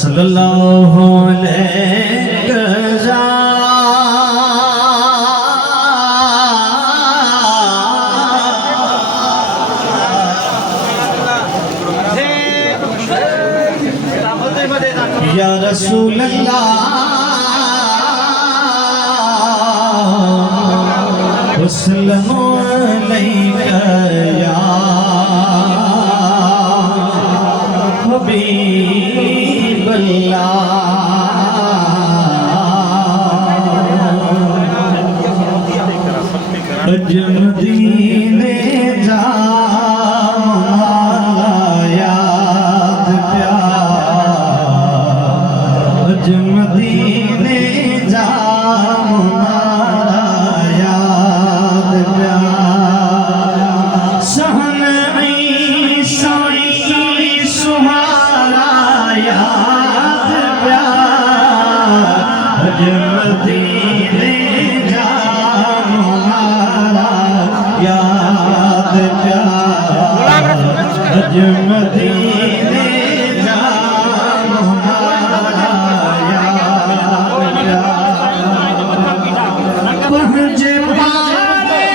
सल्लल्लाहु अलैहि या रसूल अल्लाह वसल्लम अलैका या हबीब अल्लाह अज मदीने जा मदीने जा याद सहन सुहारा याद मदीने जा याद अज मदीने पहुँचे पारे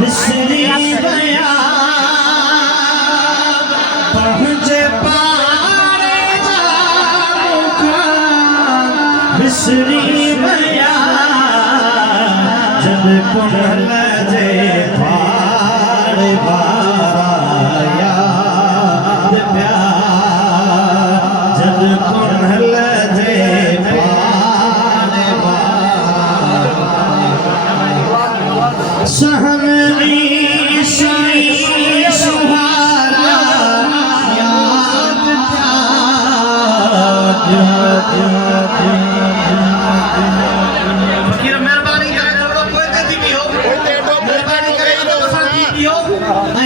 बिसरी गया पहुँचे पारे बिसरी गया जब कुंडल जे पार बाया जब कुंडल जे सहन सुहारा याद फकीर मेहरबानी करे थोड़ो कोई गलती भी हो मेहरबानी करे तो शांति भी हो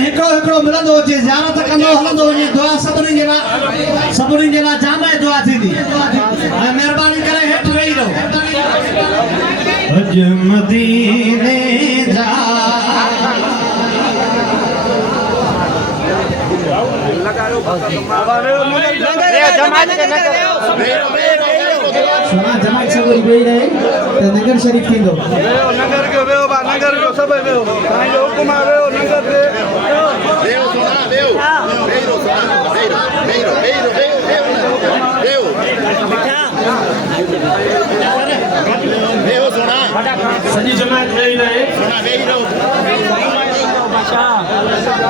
हिकिड़ो मिलंदो हुजे ज़ियारत कंदो हलंदो वञे दुआ सभिनी जे लाइ जाम दुआ थींदी मेहरबानी करे हेठि वेही रहो अज मदीने जा सुना जमात सब वेही रहे त नगर शरीफ थींदो नगर के वेहो बा नगर जो सब वेहो साईं जो हुकुम आहे वेहो नगर ते वेहो सोना वेहो वेहो सोना वेहो वेहो सोना सजी जमात वेही रहे सोना वेही रहो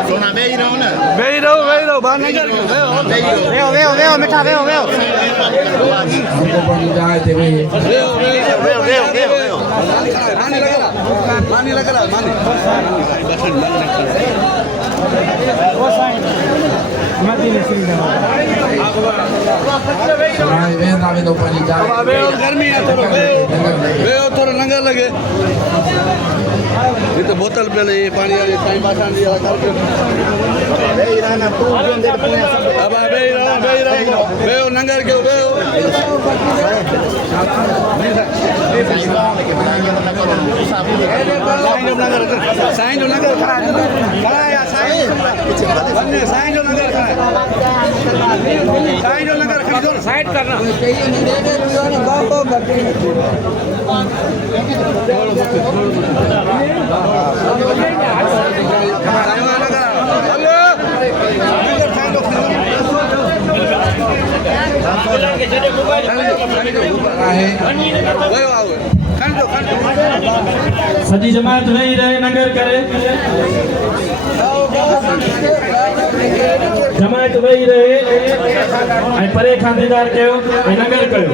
सोना वेही रहो न वेही रहो बा नगर के वेहो मिठा वेहो जाए थे वेही वेहो मानी लगा मानी गर्मी है थोड़ा लंगर लगे ये तो बोतल पे ले पानी वाली टाइम बासान दिया अब बेओ नंगर के बेओ साईं जो नगर खड़ा या साईं साईं जो नगर खड़ा साईं जो नगर खरीदो साइड करना सजी जमात वेही रहे नगर करे जमात वेही रहे ऐं परे खां दीदार कयो ऐं नगर कयो